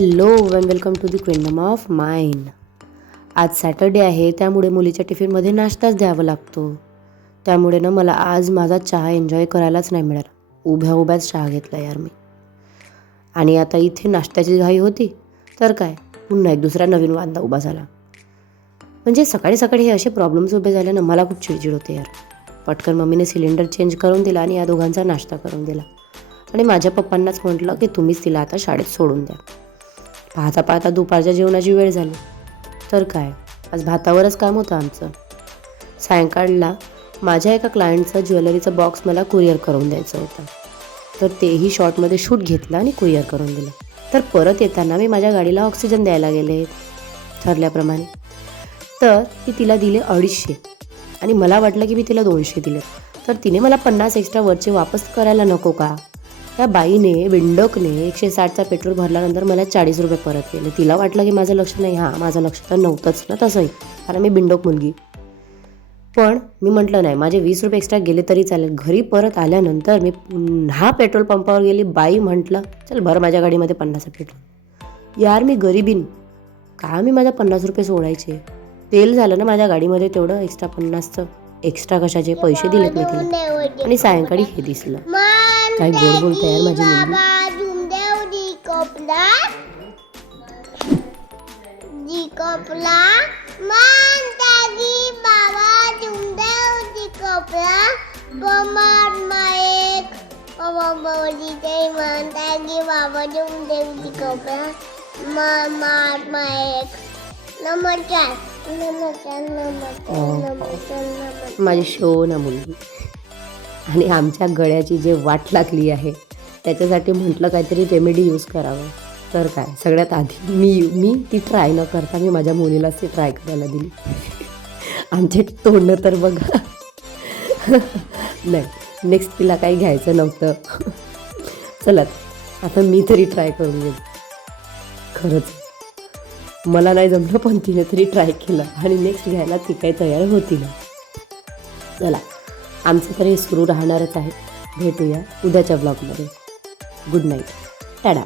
Hello and welcome to the kingdom of mind. आज Saturday आहे, त्यामुळे मुलीच्या टिफिनमध्ये नाश्ताच द्यावा लागतो. त्यामुळे ना मला आज माझा चहा एन्जॉय करायलाच नाही मिळाला. उभ्या उभ्याच चहा घेतला यार मी. आणि आता इथे नाश्त्याची घाई होती तर काय, पुन्हा एक दुसरा नवीन वांदा उभा झाला. म्हणजे सकाळी सकाळी हे असे प्रॉब्लेम्स उभे झाले ना, मला खूप चिडचिड होते यार. पटकन मम्मीने सिलेंडर चेंज करून दिला आणि या दोघांचा नाश्ता करून दिला. आणि माझ्या पप्पांनाच म्हटलं की तुम्हीच तिला आता शाळेत सोडून द्या. पाहता पाहता दुपारच्या जेवणाची वेळ झाली. तर काय, आज भातावरच काम होतं आमचं. सायंकाळला माझ्या एका क्लायंटचा ज्वेलरीचा बॉक्स मला कुरिअर करून द्यायचं होतं. तर तेही शॉर्टमध्ये शूट घेतलं आणि कुरिअर करून दिलं. तर परत येताना मी माझ्या गाडीला ऑक्सिजन द्यायला गेले ठरल्याप्रमाणे. तर मी तिला दिले 250 आणि मला वाटलं की मी तिला 200 दिले. तर तिने मला 50 एक्स्ट्रा वरचे वापस करायला नको का? त्या बाईने विंडोकने 160चा पेट्रोल भरल्यानंतर मला 40 रुपये परत केले. तिला वाटलं की माझं लक्ष नाही. हां, माझं लक्ष तर नव्हतंच ना तसंही, कारण मी बिंडोक मुलगी. पण मी म्हटलं नाही, माझे 20 रुपये एक्स्ट्रा गेले तरी चालेल. घरी परत आल्यानंतर मी पुन्हा पेट्रोल पंपावर गेली. बाई म्हटलं चल भर माझ्या गाडीमध्ये 50 पेट्रोल. यार मी गरीबीन का मी माझ्या 50 रुपये सोडायचे? तेल झालं ना माझ्या गाडीमध्ये तेवढं एक्स्ट्रा 50चं. एक्स्ट्रा कशाचे पैसे दिलेत मी तिला. आणि सायंकाळी हे दिसलं. काय गोड बोलते यार माझी मुलगी. माझी शोना मुलगी. आणि आमच्या गळ्याची जे वाट लागली आहे त्याच्यासाठी म्हटलं काहीतरी रेमेडी यूज करावं. तर काय, सगळ्यात आधी मी ती ट्राय न करता मी माझ्या मुलीलाच ती ट्राय करायला दिली. आमचे तोंड तर बघा. नाही, नेक्स्ट तिला काही घ्यायचं नव्हतं. चला आता मी तरी ट्राय करून घेऊ. खरंच मला नाही जमलं, पण तिने तरी ट्राय केलं आणि नेक्स्ट घ्यायला ती काही तयार होती ना. चला, आमचं तर हे सुरू राहणारच आहे. भेटूया उद्याच्या ब्लॉगमध्ये. Good night. टाटा.